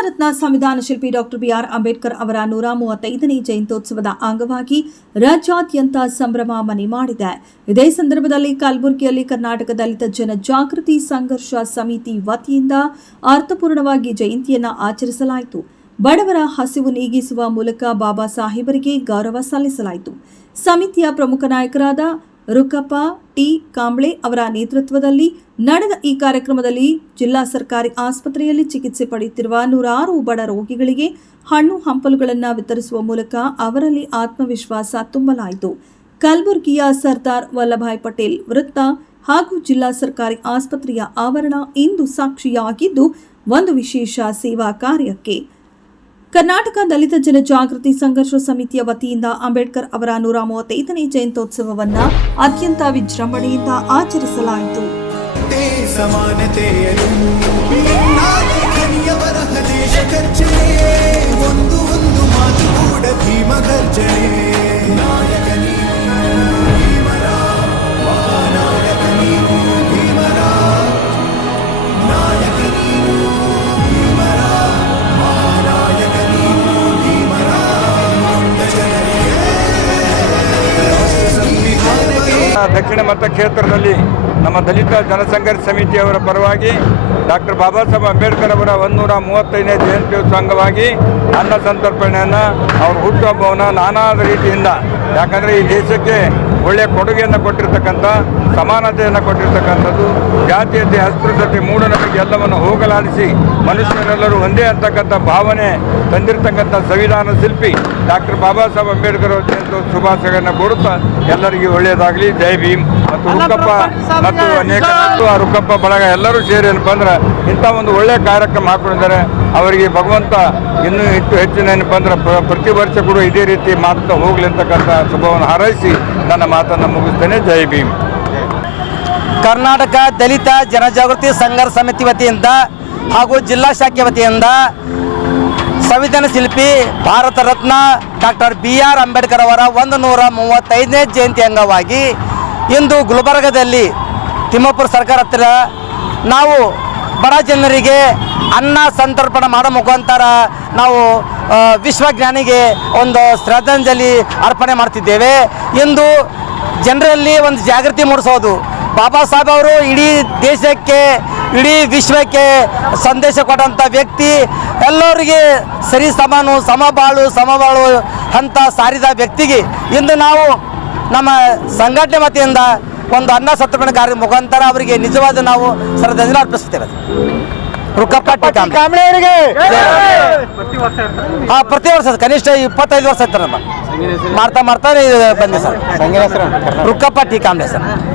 ಭಾರತ ರತ್ನ ಸಂವಿಧಾನ ಶಿಲ್ಪಿ doctor B R Ambedkar ಅವರ 135ನೇ ಜಯಂತ್ಯೋತ್ಸವದ ಅಂಗವಾಗಿ ರಾಜ್ಯಾದ್ಯಂತ ಸಂಭ್ರಮ ಮನೆ ಮಾಡಿದೆ. ಇದೇ ಸಂದರ್ಭದಲ್ಲಿ ಕಲಬುರಗಿಯಲ್ಲಿ ಕರ್ನಾಟಕ ದಲಿತ ಜನ ಜಾಗೃತಿ ಸಂಘರ್ಷ ಸಮಿತಿ ವತಿಯಿಂದ ಅರ್ಥಪೂರ್ಣವಾಗಿ ಜಯಂತಿಯನ್ನು ಆಚರಿಸಲಾಯಿತು. ಬಡವರ ಹಸಿವು ನೀಗಿಸುವ ಮೂಲಕ ಬಾಬಾ ಸಾಹೇಬರಿಗೆ ಗೌರವ ಸಲ್ಲಿಸಲಾಯಿತು. ಸಮಿತಿಯ ಪ್ರಮುಖ ನಾಯಕರಾದ ರುಕಪ್ಪ ಟಿ ಕಾಂಬ್ಳೆ ಅವರ ನೇತೃತ್ವದಲ್ಲಿ ನಡೆದ ಈ ಕಾರ್ಯಕ್ರಮದಲ್ಲಿ ಜಿಲ್ಲಾ ಸರ್ಕಾರಿ ಆಸ್ಪತ್ರೆಯಲ್ಲಿ ಚಿಕಿತ್ಸೆ ಪಡೆಯುತ್ತಿರುವ 106 ಬಡ ರೋಗಿಗಳಿಗೆ ಹಣ್ಣು ಹಂಪಲುಗಳನ್ನು ವಿತರಿಸುವ ಮೂಲಕ ಅವರಲ್ಲಿ ಆತ್ಮವಿಶ್ವಾಸ ತುಂಬಲಾಯಿತು. ಕಲಬುರಗಿಯ ಸರ್ದಾರ್ ವಲ್ಲಭಾಯ್ ಪಟೇಲ್ ವೃತ್ತ ಹಾಗೂ ಜಿಲ್ಲಾ ಸರ್ಕಾರಿ ಆಸ್ಪತ್ರೆಯ ಆವರಣ ಇಂದು ಸಾಕ್ಷಿಯಾಗಿದ್ದು ಒಂದು ವಿಶೇಷ ಸೇವಾ ಕಾರ್ಯಕ್ಕೆ. ಕರ್ನಾಟಕ ದಲಿತ ಜನ ಜಾಗೃತಿ ಸಂಘರ್ಷ ಸಮಿತಿಯ ವತಿಯಿಂದ ಅಂಬೇಡ್ಕರ್ ಅವರ 135ನೇ ಜಯಂತ್ಯೋತ್ಸವವನ್ನು ಅತ್ಯಂತ ವಿಜೃಂಭಣೆಯಿಂದ ಆಚರಿಸಲಾಯಿತು. ದಕ್ಷಿಣ ಮತಕ್ಷೇತ್ರದಲ್ಲಿ ನಮ್ಮ ದಲಿತ ಜನಸಂಘರ್ಷ ಸಮಿತಿಯವರ ಪರವಾಗಿ ಡಾಕ್ಟರ್ ಬಾಬಾ ಸಾಹೇಬ್ ಅಂಬೇಡ್ಕರ್ ಅವರ 135ನೇ ಜಯಂತ್ಯೋತ್ಸವ ಅಂಗವಾಗಿ ಅನ್ನ ಸಂತರ್ಪಣೆಯನ್ನು ಅವ್ರ ಹುಟ್ಟುಹಬ್ಬವನ್ನು ನಾನಾ ರೀತಿಯಿಂದ, ಯಾಕಂದರೆ ಈ ದೇಶಕ್ಕೆ ಒಳ್ಳೆಯ ಕೊಡುಗೆಯನ್ನು ಕೊಟ್ಟಿರ್ತಕ್ಕಂಥ, ಸಮಾನತೆಯನ್ನು ಕೊಟ್ಟಿರ್ತಕ್ಕಂಥದ್ದು, ಜಾತೀಯತೆ, ಅಸ್ಪೃಶ್ಯತೆ, ಮೂಢನಂಬಿಕೆ ಎಲ್ಲವನ್ನು ಹೋಗಲಾಡಿಸಿ ಮನುಷ್ಯರೆಲ್ಲರೂ ಒಂದೇ ಅಂತಕ್ಕಂಥ ಭಾವನೆ ತಂದಿರತಕ್ಕಂಥ ಸಂವಿಧಾನ ಶಿಲ್ಪಿ ಡಾಕ್ಟರ್ ಬಾಬಾ ಸಾಹೇಬ್ ಅಂಬೇಡ್ಕರ್ ಅವರ ಜಯಂತ್ಯೋತ್ಸವ ಶುಭಾಶಯಗಳನ್ನು ಕೊಡುತ್ತಾ ಎಲ್ಲರಿಗೂ ಒಳ್ಳೆಯದಾಗಲಿ. ಜೈ ಭೀಮ್. ಮತ್ತು ರುಕ್ಕಪ್ಪ ಮತ್ತು ಅನೇಕ ರುಕ್ಕಪ್ಪ ಬಳಗ ಎಲ್ಲರೂ ಸೇರಿ ಏನಪ್ಪ ಅಂದ್ರೆ ಇಂಥ ಒಂದು ಒಳ್ಳೆಯ ಕಾರ್ಯಕ್ರಮ ಹಾಕೊಂಡಿದ್ದಾರೆ. ಅವರಿಗೆ ಭಗವಂತ ಇನ್ನೂ ಹೆಚ್ಚಿನ ಏನಪ್ಪ ಅಂದ್ರೆ ಪ್ರತಿ ವರ್ಷ ಕೂಡ ಇದೇ ರೀತಿ ಮಾಡ್ತಾ ಹೋಗಲಿ ಅಂತಕ್ಕಂಥ ಶುಭವನ್ನು ಹಾರೈಸಿ ನನ್ನ ಮಾತನ್ನು ಮುಗಿಸ್ತೇನೆ. ಜೈ ಭೀಮ್. ಕರ್ನಾಟಕ ದಲಿತ ಜನಜಾಗೃತಿ ಸಂಘರ್ಷ ಸಮಿತಿ ವತಿಯಿಂದ ಹಾಗೂ ಜಿಲ್ಲಾ ಶಾಖೆ ವತಿಯಿಂದ ಸಂವಿಧಾನ ಶಿಲ್ಪಿ ಭಾರತ ರತ್ನ ಡಾಕ್ಟರ್ BR ಅಂಬೇಡ್ಕರ್ ಅವರ 135ನೇ ಜಯಂತಿ ಅಂಗವಾಗಿ ಇಂದು ಗುಲ್ಬರ್ಗದಲ್ಲಿ ತಿಮ್ಮಾಪುರ ಸರ್ಕಾರ ಹತ್ತಿರ ನಾವು ಬಡ ಜನರಿಗೆ ಅನ್ನ ಸಂತರ್ಪಣೆ ಮಾಡೋ ಮುಖಾಂತರ ನಾವು ವಿಶ್ವಜ್ಞಾನಿಗೆ ಒಂದು ಶ್ರದ್ಧಾಂಜಲಿ ಅರ್ಪಣೆ ಮಾಡ್ತಿದ್ದೇವೆ. ಇಂದು ಜನರಲ್ಲಿ ಒಂದು ಜಾಗೃತಿ ಮೂಡಿಸೋದು. ಬಾಬಾ ಸಾಹೇಬ್ ಅವರು ಇಡೀ ದೇಶಕ್ಕೆ, ಇಡೀ ವಿಶ್ವಕ್ಕೆ ಸಂದೇಶ ಕೊಟ್ಟಂಥ ವ್ಯಕ್ತಿ. ಎಲ್ಲರಿಗೆ ಸರಿ ಸಮಾನು, ಸಮಬಾಳು ಅಂತ ಸಾರಿದ ವ್ಯಕ್ತಿಗೆ ಇಂದು ನಾವು ನಮ್ಮ ಸಂಘಟನೆ ವತಿಯಿಂದ ಒಂದು ಅನ್ನ ಸಂತರ್ಪಣೆ ಕಾರ್ಯ ಮುಖಾಂತರ ಅವರಿಗೆ ನಿಜವಾದ ನಾವು ಶ್ರದ್ಧಾಂಜಲಿ ಅರ್ಪಿಸುತ್ತೇವೆ. ರುಕ್ಕಪ್ಪ ಟಿ ಕಾಂಬ್ಳೆ ಅವರಿಗೆ ಪ್ರತಿ ವರ್ಷ ಕನಿಷ್ಠ 25 ವರ್ಷ ಆಯ್ತಾರೆ ನಮ್ಮ ಮಾಡ್ತಾ ಬಂದೆ sir. Rukkappa T Kamble sir.